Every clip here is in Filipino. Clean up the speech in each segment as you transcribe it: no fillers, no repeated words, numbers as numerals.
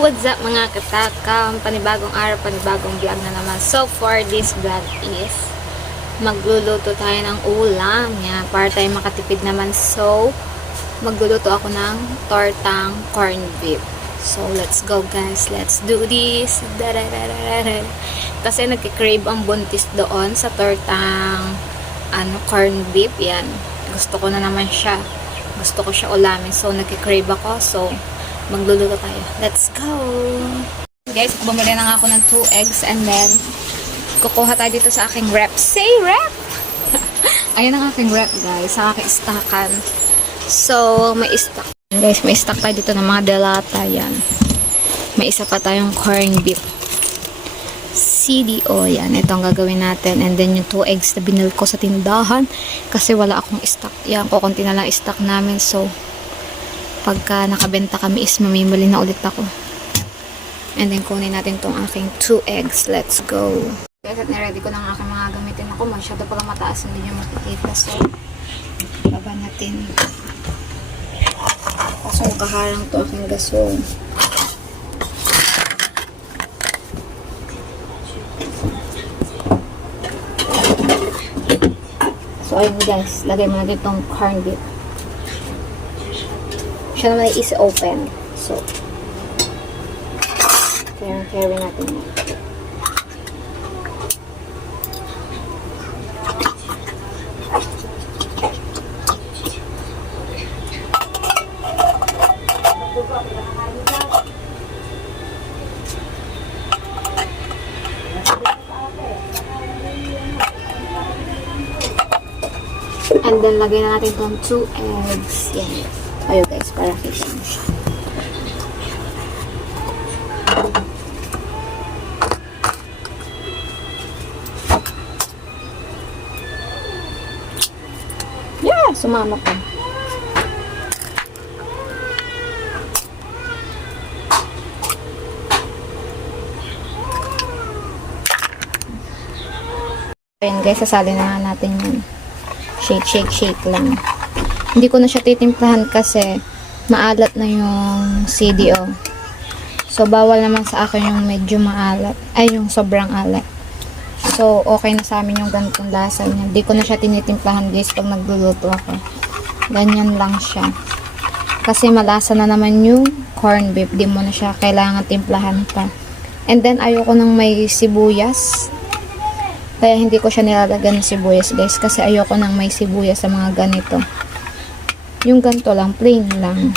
What's up mga katakam? Panibagong araw, panibagong vlog na naman. So for this vlog is magluluto tayo ng ulam. Yan, para tayo makatipid naman. So magluluto ako ng tortang corned beef. So let's go guys, let's do this. Kasi nagkikrave ang buntis doon sa tortang corned beef. Yan, gusto ko na naman siya. Gusto ko siya ulamin. So nagkikrave ako. So magluluto tayo. Let's go! Guys, bumili na nga ako ng 2 eggs and then kukuha tayo dito sa aking rep. Say rep! Ayan ang aking rep guys, sa aking stockan. So, may stock. Guys, may stock tayo dito ng mga delata. Yan. May isa pa tayong corned beef. CDO. Yan. Ito ang gagawin natin. And then yung 2 eggs na binil ko sa tindahan kasi wala akong stock. Yan, kukunti na lang stock namin. So, pagka nakabenta kami is mamimili na ulit ako. And then kunin natin tong aking 2 eggs. Let's go. Guys, at niready ko na ang aking mga gamitin ako. Masyado pala mataas, hindi nyo makikita. So, baba natin. So, kaharang to aking gasol. So, ayun guys, lagay mo natin tong corned beef. Siya naman is open. So, carry natin yan. And then, lagay na natin itong 2 eggs. Yan. Ayun guys, para kita mo siya. Yeah, sumama pa. Ayun guys, sasali na natin yun. Shake lang. Hindi ko na siya titimplahan kasi maalat na yung CDO. So, bawal naman sa akin yung medyo maalat. Ay, yung sobrang alat. So, okay na sa amin yung ganitong lasa niya. Hindi ko na siya tinitimplahan guys pag nagluluto ako. Ganyan lang siya. Kasi malasa na naman yung corned beef. Di mo na siya kailangan timplahan pa. And then, ayoko nang may sibuyas. Kaya hindi ko siya nilalagyan ng sibuyas guys. Kasi ayoko nang may sibuyas sa mga ganito. Yung ganito lang, plain lang.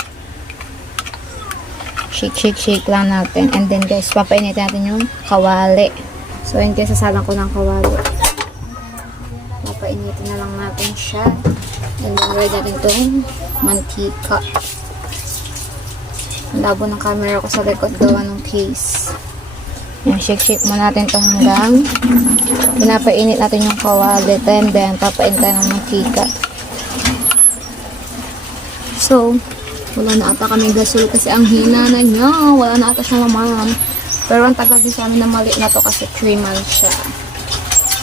Shake lang natin. And then guys, papainitin natin yung kawali. So, yun guys, sasalang ko ng kawali. Papainitin na lang natin siya. And then, ready natin itong mantika. Ang labo ng camera ko sa likod gawa ng case. Yan, shake mo natin itong hanggang pinapainit natin yung kawali. And then, papainit tayo ng mantika. So, wala na ata kami gasol kasi ang hina na niya. Wala na ata siya naman. Pero ang tagal din sa amin na mali na to kasi 3 months siya.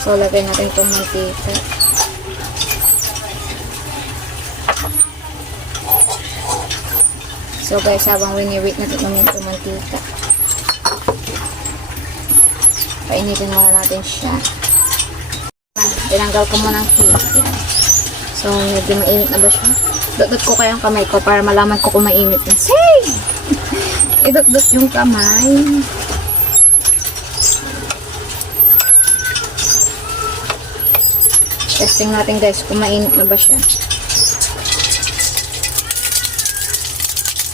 So, lagay natin itong mantika. So, guys, habang wini-wait natin itong mantika. Painitin muna natin siya. Tinanggal ko muna ang case. Yan. So, medyo mainit na ba siya? Dot-dot ko kaya ang kamay ko para malaman ko kung mainit na. Say! Idot-dot yung kamay. Testing natin guys kung mainit na ba siya.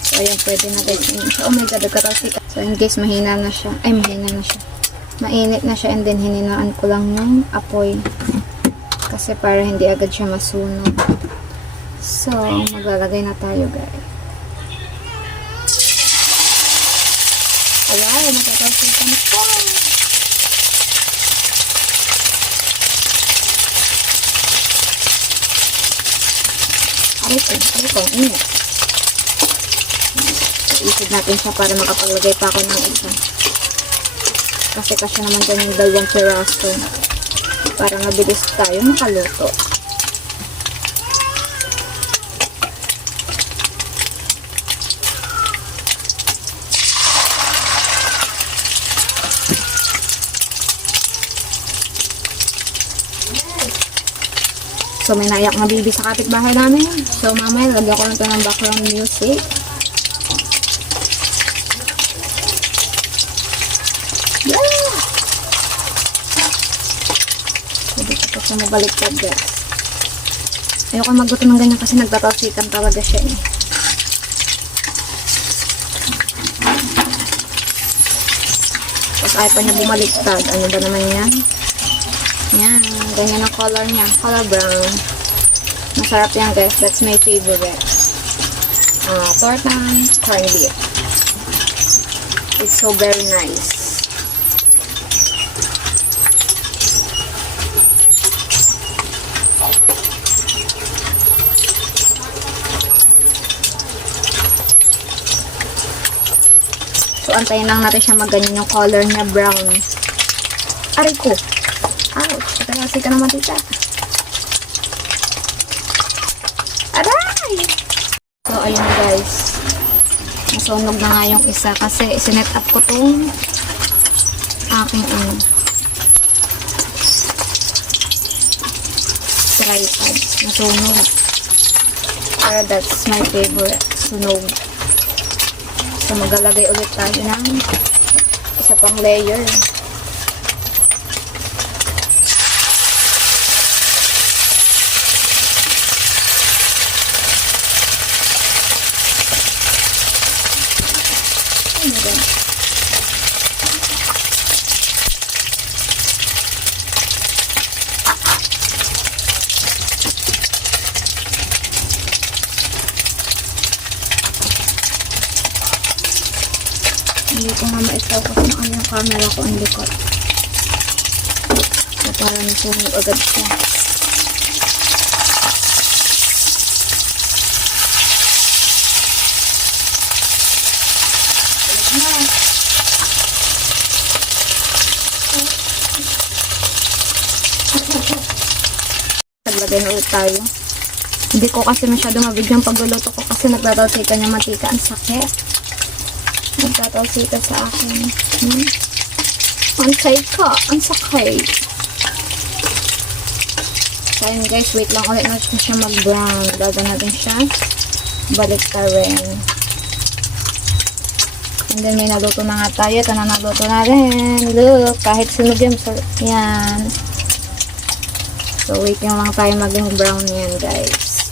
So, ayan, pwede na guys. Oh my god, nagkatalsika. So, ayan guys, mahina na siya. Ay, mahina na siya. Mainit na siya and then hininaan ko lang ng apoy. Kasi para hindi agad siya masunog. So, maglalagay na tayo guys. Ayan, nagkatalsika na po. Aray ko, init. Isid natin siya para makapaglagay pa ako ng isa. Kasi naman dyan yung 2 piraso. Para mabilis tayo makaluto. So, may naiyak na baby sa kapitbahay namin. So, mamaya, lagyan ko lang ito ng background music. Yeah! So, dito po siya mabaliktad, guys. Ayoko magluto ng ganyan kasi nagtatalsikan talaga siya eh. Tapos ayaw pa niya bumaliktad. Ano ba naman yan? Yan. Ganyan ang color niya. Color brown. Masarap yan, guys. That's my favorite. Tortang corned beef. It's so very nice. So, antayin lang natin siya magganyan yung color niya, brown. Aray ko. Ouch. Kasi ka naman tita. Aray! So, ayun guys. Nasunog na nga yung isa kasi isinet up ko tong aking tripod. Nasunog. Pero that's my favorite. Sunog. So, maglalagay ulit tayo ng isa pang layer. Oh my God. Hindi ko nga ma-focus na ano yung camera ko ang likod. So, para nasunog agad siya. Naglagay na ulit tayo. Hindi ko kasi masyado mabigyang pagluluto ko kasi nagtatalsikan yung matika. Ang sakit. Nagtatalsikan sa akin. Ang ka. Ang sakit. So, ayun guys. Wait lang ulit natin siya mag-brown. Bago natin siya balik ka rin. And then, may naluto na nga tayo. Ito na naluto na rin. Look. Kahit sunog yan. Yan. So, waiting lang tayo maging brown yan, guys.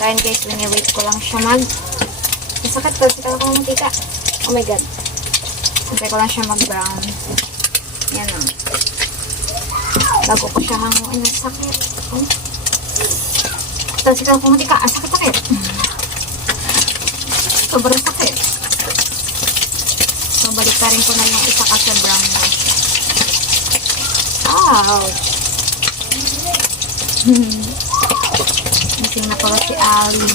Kaya guys, wait ko lang siya masakit ko. Sika ako matika. Oh my God. Hintay ko lang siya mag-brown. Yan o. Bago ko siya hanguin. Sakit. Oh. Sika ako matika. Sakit. Sobrang sakit. So, balik ka rin ko na yung isa kasi brown na. Ouch! Missing na pala si Ali.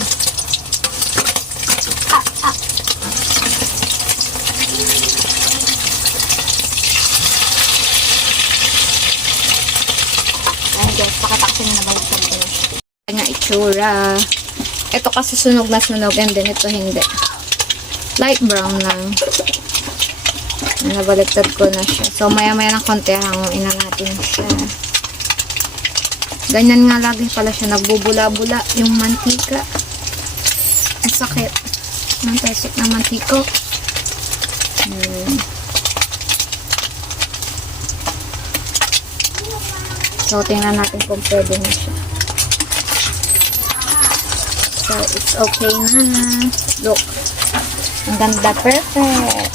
Ayan guys, pakataksin na baliktad ko na siya. Kanya itsura. Ito kasi sunog na sunog and then ito hindi. Light brown lang. Nabaliktad ko na siya. So, maya-maya ng konti hanguin na natin siya. Ganyan nga lagi pala siya. Nagbubula-bula yung mantika. Ang sakit. Ang tasik na mantiko. So, tingnan natin kung pwede na siya. So, it's okay na. Look. Ang ganda. Perfect.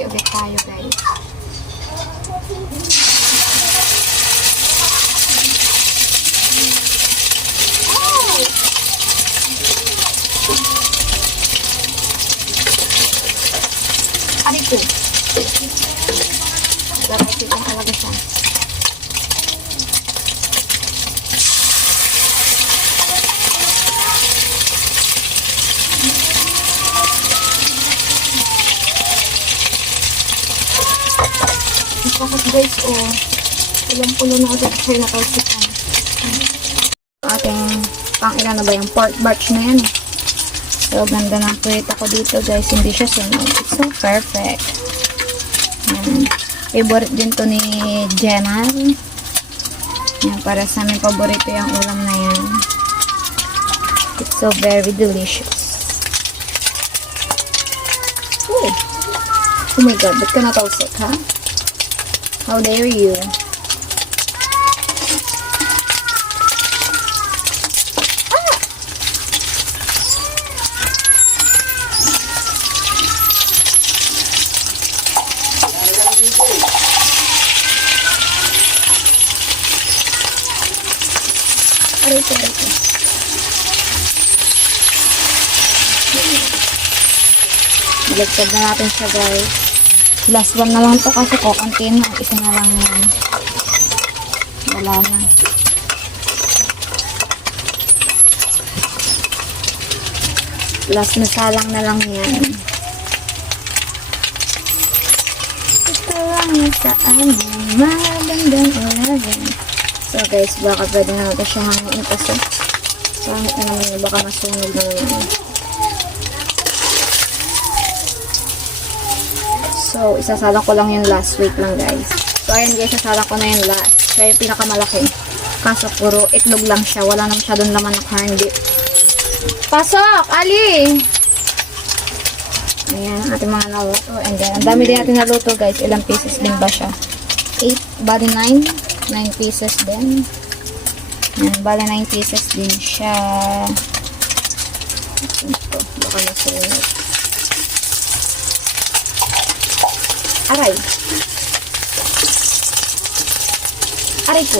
Ulit tayo guys. Aray ko. Gagawin talaga siya. Bakit guys, pulang-pulo na agad siya nakalsikan. Ating pang-ilan na ba yung pork barch na yan. So, ganda ng puwit ako dito guys. Hindi siya sunog. It's so perfect. Yan. Favorite din to ni Jenna. Yan, para sa amin paborito yung ulam na yan. It's so very delicious. Oh, oh my god, ba't ka natausok, ha? How dare you? Aray ko. Ilagtad na natin siya, guys. Last one na lang to kasi kukunti na. Isa na lang yan. Wala na. Last na salang na lang yan. Ito lang na sa aming magandang 11. So guys, baka pwede na natin siya hangin kasi pangit na naman yun, baka masunog na naman. So, isasalang ko lang yung last. Wait lang guys. So, ayan guys, isasalang ko na yung last. Siya yung pinakamalaki. Kaso puro itlog lang siya. Wala naman masyadong laman ng harndi. Pasok! Ali! Ayan, ang ating mga naluto. And then, ang dami din natin naluto guys. Ilang pieces din ba siya? 8, bali 9. 9 pieces din. Ayan, bali 9 pieces din siya. Ito, baka nasunog. Aray. Aray ko.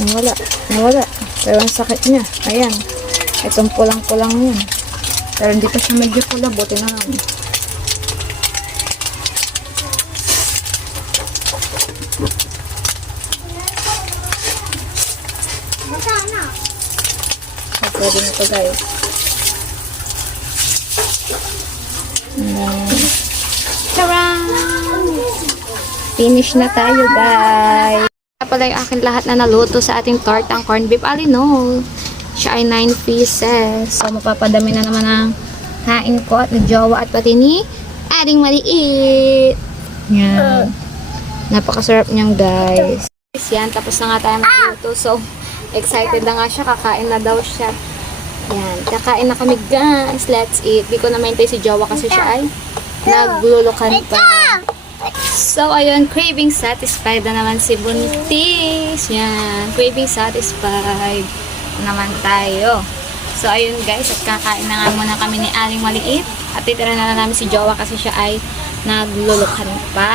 Nawala. Nawala. Pero ang sakit niya. Ayan. Itong pulang-pulang yun. Pero hindi pa siya medyo pula. Buti na lang. So, pwede na ito guys. And then, tarang! Finish na tayo guys. Pala yung akin lahat na naluto sa ating tortang corned beef alinol. Siya ay 9 pieces. So, mapapadami na naman ang hain ko at jowa at pati ni ating maliit. Yan. Napakasarap niyang guys. Yan, tapos na nga tayo magluto. So, excited na nga siya. Kakain na daw siya. Yan. Kakain na kami guys. Let's eat. Di ko na maintay si jowa kasi siya ay naglulukan pa. So, ayun, craving satisfied na naman si Buntis. Yan, craving satisfied naman tayo. So, ayun guys, at kakain na nga muna kami ni Aling Maliit. At titira na namin si Jowa kasi siya ay naglulukan pa.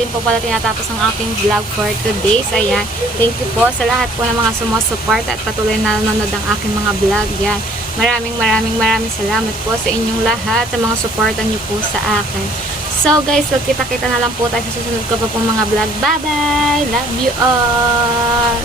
Din po pala tinatapos ang aking vlog for today. So, ayan. Thank you po sa lahat po ng mga sumusuport at patuloy na nanonood ang aking mga vlog. Yan. Maraming salamat po sa inyong lahat, sa mga supportan niyo po sa akin. So, guys, magkita-kita na lang po tayo sa susunod ko po pong mga vlog. Bye-bye! Love you all!